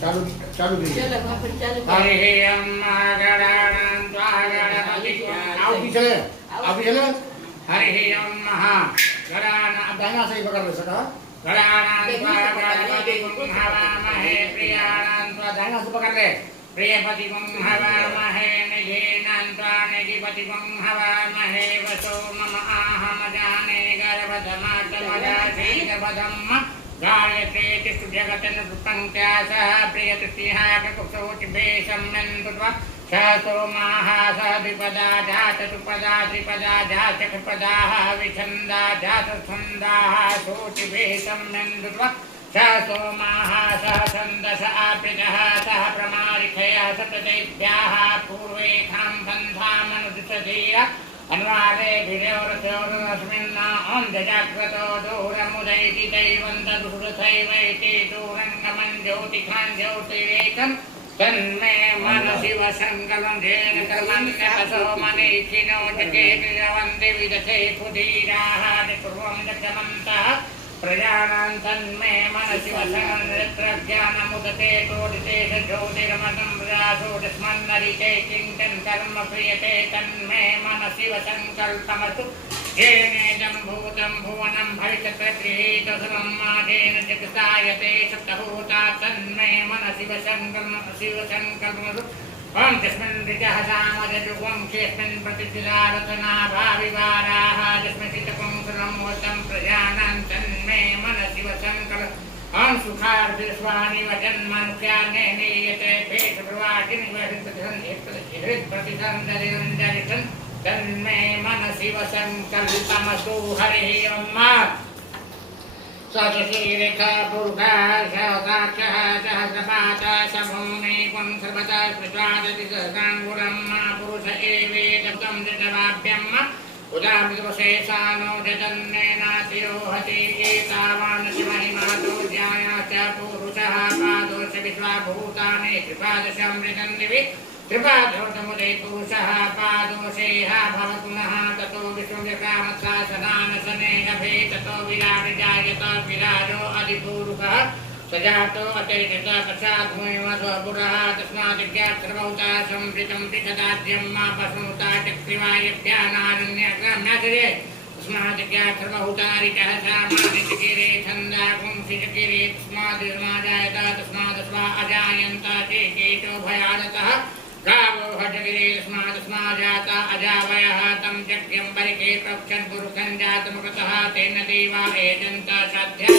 चालू चालू हरि ओम महा दाहिना से पकड़ ले सका हवामहे प्रियाणान्त्वा दाहिना से पकड़ ले प्रियपतिगं हवामहे निधीनान्त्वा निधिपतिगं हवामहे वसो मम आहमजाने गर्भधमातमदासे गर्भधम्म गायत्रे तिष्ठु जगतनुपङ्क्त्यासः प्रियतृष्टिः ककुसोचिभे सम्यन्तुत्वा सोमाः सद्विपदा जातुपदा त्रिपदा जाचकपदाः विछन्दा जातछन्दाः शोचिभे सम्यन्तुत्वा सोमाः सह छन्दस आप्यजः सह प्रमारिखया सततेभ्याः पूर्वेखां बन्धामनुदिशधीर अन्वारे भिरौरसौरस्मिन् ॐ जजाग्रतो दूरमुदैति दैवन्तदुरथैवैति दूरङ्गमं ज्योतिखां ज्योतिरेकं तन्मे मनसि वसङ्गलं जेन कर्मण्यपसो मनीखिनो जकेतिरवन्ति विदथे कुधीराः पूर्वं दक्षमन्तः प्रजानां तन्मे मनसि वसङ्गत्रज्ञानमुदते तोदिते ज्योतिर्मतं व्यासोदस्मन्नरिते किञ्चन कर्म क्रियते तन्मे मनसि वसङ्कल्पमस्तु येनेदं भूतं भुवनं भविष्यत्प्रगृहीतसुरं मादेन जगतायते सप्तभूता तन्मे मनसि वसङ्कल्पमस्तु ॐ तस्मिन् ऋचः सामजजुगं क्षेस्मिन् प्रतिचिदारतनाभाविवाराः तस्मिन् चितकं सुरमोतं प्रजानां तन्मे मनसि वसङ्कल्प ॐ सुखार्थिस्वानि वचन्मनुष्याने नीयते भेषप्रवाचिनिवृत्तिसन्धिप्रतिसन्धरिरञ्जरिषन् तन्मे मनसि वसङ्कल्पमस्तु हरिः ओम् सशशीरेखा पुरुषः सहसाक्षः सहस्रपातः सभूमि पुं सर्वतः स्पृशादति सहसाङ्गुलं पुरुष एवेदं जवाभ्यम् उदामृतवशेषानो जजन्नेनातियो हति एतावानसि महिमातो ज्ञायाश्च पुरुषः पादोश्च विश्वाभूतानि त्रिपादशमृतं दिवि त्रिपादोषमुदे पुरुषः पादोषेह भवतुनः ततो विश्वव्यकामत्सासनानसने गभे ततो विराजजायत विराजो अधिपूरुषः सजातो अतिरिक्त कक्षाधूमस्वपुरः तस्मादिज्ञात् सर्वभूता संवृतं त्रिशदाद्यं मा पशुता चक्रिवायभ्यानारण्यग्राम्याचरे तस्मादिज्ञात् सर्वभूतारिचः सामानिचकिरे छन्दा पुंसिचकिरे तस्मादिर्माजायत तस्मादस्वा अजायन्त चेकेतो भयानतः गावो हजगिरे तस्मादस्माजाता अजावयः तं यज्ञं परिके प्रक्षन् पुरुषं जातमुखतः तेन देवा एजन्त साध्या